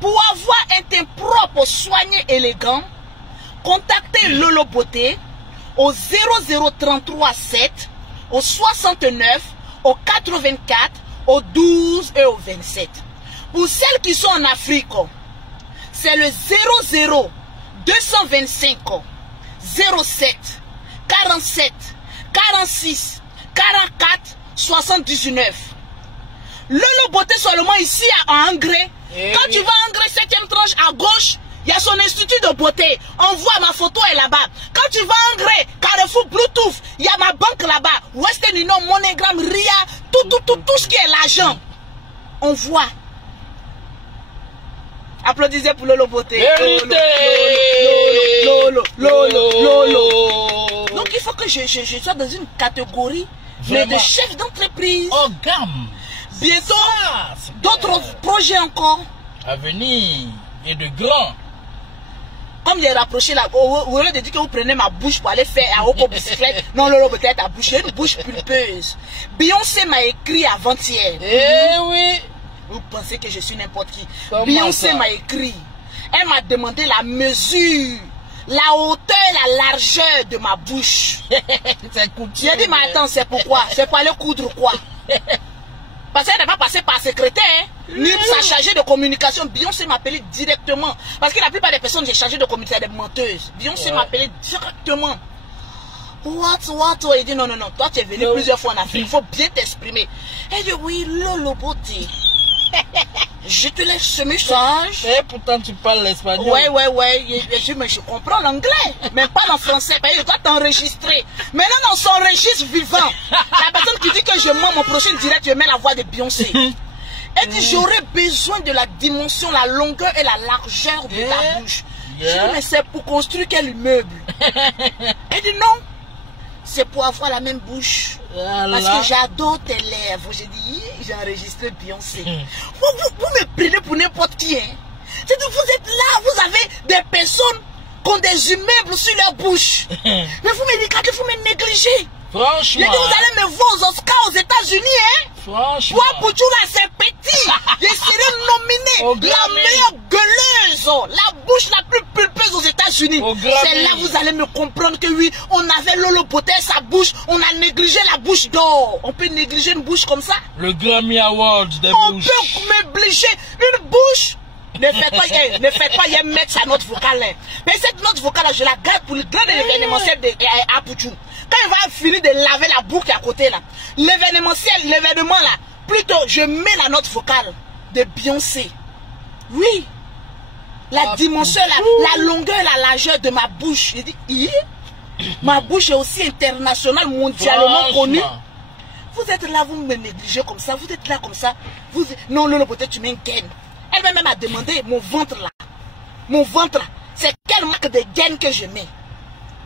pour avoir un teint propre, soigné, élégant, contactez Lolo Beauté au 0033 7, au 69, au 84, au 12 et au 27. Pour celles qui sont en Afrique, c'est le 00 225 07 47 46 44 79. Lolo Beauté seulement ici à Angré. Quand tu vas à Angré, 7e tranche à gauche, il y a son institut de beauté. On voit ma photo est là-bas. Quand tu vas à Angré, Carrefour Bluetooth, il y a ma banque là-bas. Western Union, Monogram, RIA, tout ce qui est l'argent. On voit. Applaudissez pour Lolo Beauté. Lolo. Donc il faut que je sois dans une catégorie mais de chef d'entreprise. Oh, gamme. Bientôt, d'autres projets encore. À venir, et de grands. Comme il est rapproché là, au lieu de dire que vous prenez ma bouche pour aller faire un haut bicyclette, non, Lolo, peut-être ta bouche, j'ai une bouche pulpeuse. Beyoncé m'a écrit avant-hier. Eh oui. Vous pensez que je suis n'importe qui? Comment Beyoncé ça? m'a écrit. Elle m'a demandé la mesure, la hauteur, la largeur de ma bouche. J'ai dit, mais attends, c'est pourquoi? C'est pour aller coudre quoi? Parce qu'elle n'est pas passée par secrétaire, ni sa chargée de communication. Beyoncé m'a appelé directement. Parce que la plupart des personnes que j'ai chargées de communication, des menteuses. Beyoncé m'a appelé directement. What? Il dit non, toi tu es venu plusieurs fois en Afrique, il faut bien t'exprimer. Elle dit oui, Lolo Beauté. Je te laisse ce message. Et pourtant tu parles l'espagnol. Ouais. Mais je comprends l'anglais. Mais pas en français. Parce que je dois t'enregistrer. Maintenant dans son registre vivant, la personne qui dit que je mens, mon prochain direct, je mets la voix de Beyoncé. Elle dit j'aurais besoin de la dimension, la longueur et la largeur de ta bouche. Je dis mais c'est pour construire quel immeuble? Elle dit non. C'est pour avoir la même bouche. Parce que j'adore tes lèvres. J'ai dit, j'ai enregistré Beyoncé. Vous me prenez pour n'importe qui. Hein? Vous êtes là, vous avez des personnes qui ont des immeubles sur leur bouche. Mais vous me regardez, vous me négligez. Franchement. J'ai dit, vous allez me voir aux Oscars aux États-Unis. Hein? Franchement. Moi, pour tout là, c'est petit. Je serai nominé la meilleure gueuleuse, la bouche la plus pulpeuse aux États-Unis. C'est là vous allez me comprendre que oui, on avait Lolo Beauté, sa bouche, on a négligé la bouche d'or. On peut négliger une bouche comme ça? Le Grammy Award des on bouches. On peut négliger une bouche. Ne faites pas y mettre sa note vocale. Hein. Mais cette note vocale, je la garde pour le grand événementiel de Apouchou. Quand il va finir de laver la boucle à côté là, l'événement là, plutôt je mets la note vocale de Beyoncé. Oui. La dimension, la longueur, la largeur de ma bouche. Je dis, ma bouche est aussi internationale, mondialement connue. Vous êtes là, vous me négligez comme ça, vous êtes là comme ça. Non, peut-être tu m'inquiètes. Elle m'a demandé mon ventre là. Mon ventre là. C'est quelle marque de gaine que je mets?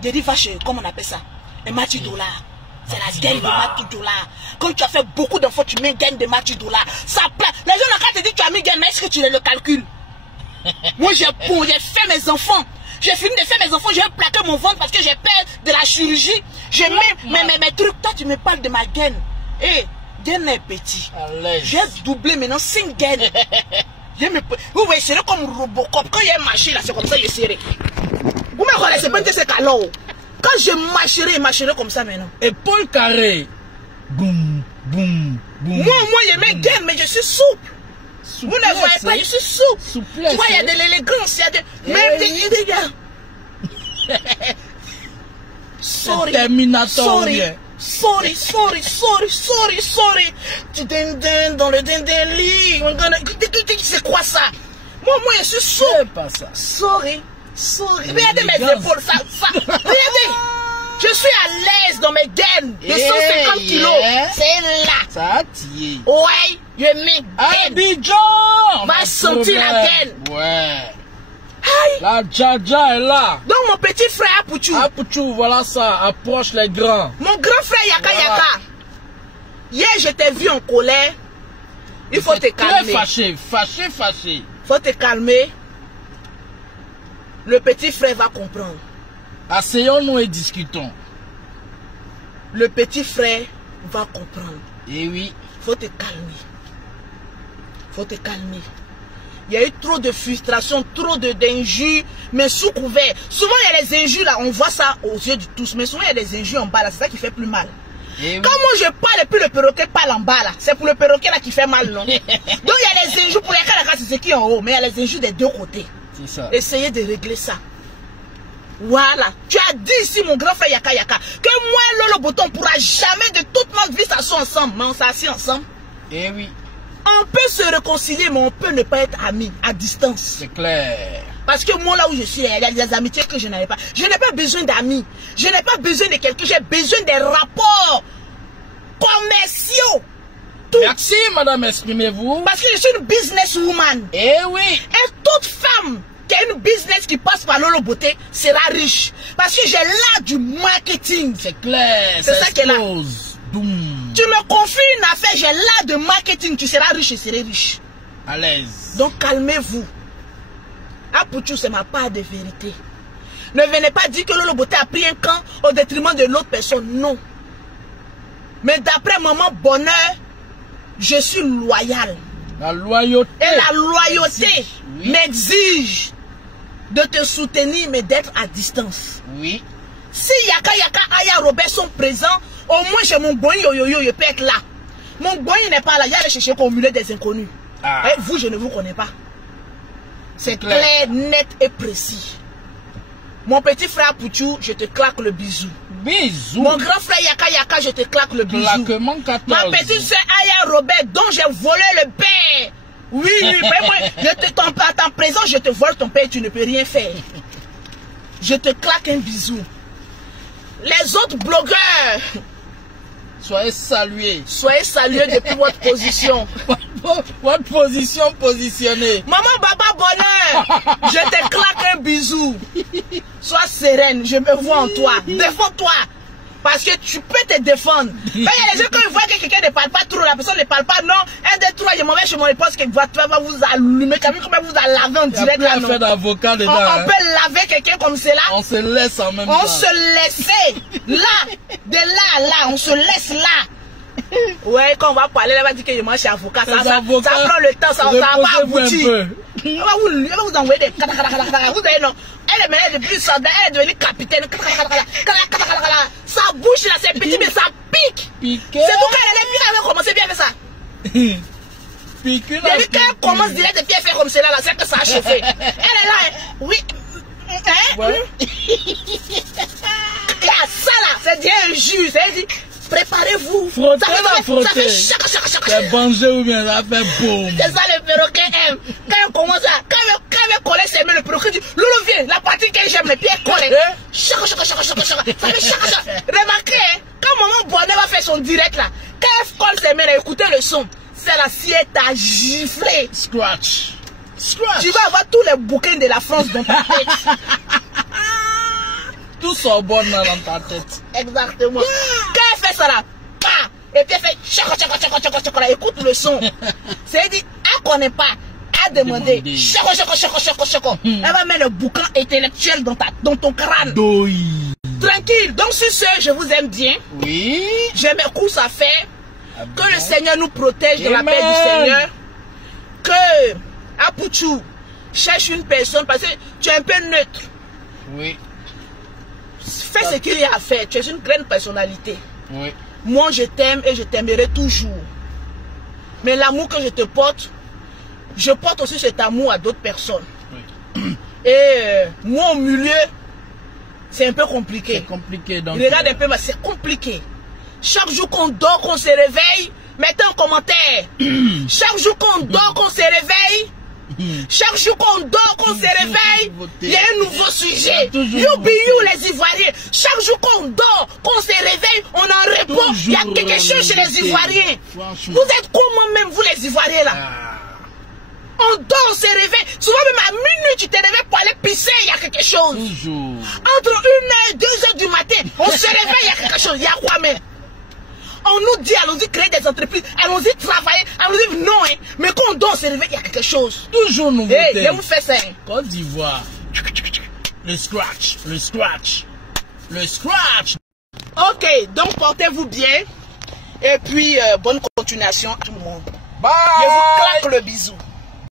J'ai dit, va chez, comment on appelle ça? Un Mathieu Dollar. C'est la gaine de Mathieu Dollar. Quand tu as fait beaucoup d'enfants, tu mets gaine de Mathieu Dollar. Ça plaît. Les gens, quand te disent que tu as mis gaine, mais est-ce que tu le calcules? Moi, j'ai fait mes enfants. J'ai fini de faire mes enfants. J'ai plaqué mon ventre parce que j'ai peur de la chirurgie. Je mets mes trucs. Toi, tu me parles de ma gaine. Hé, gaine est petit. J'ai doublé maintenant 5 gaines. Vous voyez, c'est comme Robocop. Quand il y a un marché là, c'est comme ça, il est serré. Vous me connaissez pas, c'est calor. Quand je marcherai comme ça maintenant. Épaule carrée. Boum, boum, boum. Moi, je mets gaine, mais je suis souple. Vous ne voyez pas, je suis souple. Tu vois, il y a de l'élégance, il y a de. Même des gars. Sorry. Sorry. Tu dindin dans le dindin lit. C'est quoi ça? Moi, je suis souple. C'est pas ça. Sorry. Regardez mes épaules, ça. Regardez. Je suis à l'aise dans mes gaines de 150 kilos. C'est là. Ça a tiré. Ouais, je mets gaine. Abidjan. Va sentir la gaine. Ouais. Aïe. La Dja est là. Donc mon petit frère Apouchou. Apouchou, voilà ça. Approche les grands. Mon grand frère Yaka. Hier, je t'ai vu en colère. Il faut te calmer. Très fâché. Faut te calmer. Le petit frère va comprendre. Asseyons-nous et discutons. Le petit frère va comprendre. Eh oui. Faut te calmer. Il y a eu trop de frustration, trop d'injures, mais sous couvert. Souvent, il y a les injures là, on voit ça aux yeux de tous, mais souvent, il y a des injures en bas là, c'est ça qui fait plus mal. Eh oui. Quand moi je parle et puis le perroquet parle en bas là, c'est pour le perroquet là qui fait mal, non? Donc, il y a les injures pour les cas, c'est ce qui est en haut, mais il y a les injures des deux côtés. C'est ça. Essayez de régler ça. Voilà. Tu as dit ici, mon grand frère Yaka, que moi et Lolo Beauté, on ne pourra jamais de toute notre vie s'asseoir ensemble. Mais on s'assied ensemble. Eh oui. On peut se réconcilier, mais on peut ne pas être amis à distance. C'est clair. Parce que moi, là où je suis, il y a des amitiés que je n'avais pas. Je n'ai pas besoin d'amis. Je n'ai pas besoin de quelqu'un. J'ai besoin des rapports commerciaux. Tout. Merci, madame, exprimez-vous. Parce que je suis une businesswoman. Eh oui. Et toute femme qui a une business qui passe par Lolo Beauté sera riche. Parce que j'ai l'art du marketing. C'est clair. C'est ça qu'elle a. Boum. Tu me confies une affaire, j'ai l'art de marketing, tu seras riche, je serai riche. À l'aise. Donc calmez-vous. Apouchou, c'est ma part de vérité. Ne venez pas dire que Lolo Beauté a pris un camp au détriment de l'autre personne. Non. Mais d'après Maman Bonheur, je suis loyal. La loyauté. Et la loyauté m'exige de te soutenir, mais d'être à distance. Oui. Si Yaka Aya Robert sont présents, au moins chez mon boy yo je peux être là. Mon boy n'est pas là, il y a le chercher au milieu des inconnus. Ah. Et vous, je ne vous connais pas. C'est clair, net et précis. Mon petit frère Pouchou, je te claque le bisou. Bisous. Mon grand frère Yaka, je te claque le bisou. Claquement 14. Ma petite soeur Aya Robert, dont j'ai volé le pain. Oui, à ta présence, je te vole ton pain et tu ne peux rien faire. Je te claque un bisou. Les autres blogueurs, soyez salués. Soyez salués depuis votre position. Votre position positionnée. Maman Baba Bonheur, je te claque un bisou. Sois sereine, je me vois en toi. Défends-toi. Parce que tu peux te défendre. Mais il y a des gens, quand ils voient que quelqu'un ne parle pas trop, la personne ne parle pas, non. 1, 2, 3, je m'en vais chez mon épouse, qu'il va vous allumer, comme vous a lavé en direct. Il y a plus d'avocat dedans. On peut laver quelqu'un comme cela. On se laisse en même temps. On se laissait là, de là à là, on se laisse là. Ouais, quand on va parler, elle va dire que je mange chez avocat. Ça prend le temps, ça va aboutir. Elle va vous envoyer des... Vous savez, non. Elle est maintenant depuis soldat, elle est devenue capitaine. Sa bouche là, c'est petit, mais ça pique. C'est tout quand elle a commencé bien avec ça. Pique. Depuis qu'elle commence direct et puis elle fait comme cela, là, c'est que ça a chauffé. Elle est là, oui. Ouais. Ça là, c'est dire un jus, c'est-à-dire, préparez-vous. Frottez, ça fait chaque. C'est banger ou bien ça fait boum. C'est ça le perroquet aime. Quand elle commence à, quand elle colle ses mains, le perroquet dit, Lolo viens, la partie que j'aime, les pieds collés. Chaque. Ça fait chaque. Remarquez, quand Maman Bonheur va faire son direct là, quand elle colle ses mains, écoutez le son, c'est la siette à gifler. Scratch. Tu vas avoir tous les bouquins de la France dans ta tête. Tout sont bon dans ta tête. Exactement. Quand elle fait ça là, et puis elle fait chaque, écoute le son. C'est-à-dire, elle ne connaît pas, elle demande chaque. Elle va mettre le bouquin intellectuel dans ton crâne. Tranquille. Donc sur ce, je vous aime bien. Oui. J'ai mes courses à faire. Que le Seigneur nous protège de la paix du Seigneur. Que Apouchou cherche une personne parce que tu es un peu neutre. Oui. Fais ce qu'il y a à faire. Tu es une grande personnalité. Oui. Moi, je t'aime et je t'aimerai toujours. Mais l'amour que je te porte, je porte aussi cet amour à d'autres personnes. Oui. Et moi, au milieu, c'est un peu compliqué. C'est compliqué. Donc, regarde un peu, c'est compliqué. Chaque jour qu'on dort, qu'on se réveille, mettez en commentaire. Chaque jour qu'on dort, qu'on se réveille, chaque jour qu'on dort, qu'on se réveille, il y a un nouveau sujet. You be you, les Ivoiriens. Chaque jour qu'on dort, qu'on se réveille, on en répond. Il y a quelque chose chez les Ivoiriens. Vous êtes comment même, vous les Ivoiriens là? On dort, on se réveille. Souvent même à minuit, tu te réveilles pour aller pisser, il y a quelque chose. Toujours. Entre 1h et 2h du matin, on se réveille, il y a quelque chose. Il y a quoi même? On nous dit, allons-y créer des entreprises, allons-y travailler, allons-y, non, hein. Mais quand on dort, on se réveille, il y a quelque chose. Toujours nouveauté. Hey, vous faites ça. Côte d'Ivoire. Le scratch. Ok, donc portez-vous bien. Et puis, bonne continuation à tout le monde. Bye. Je vous claque le bisou.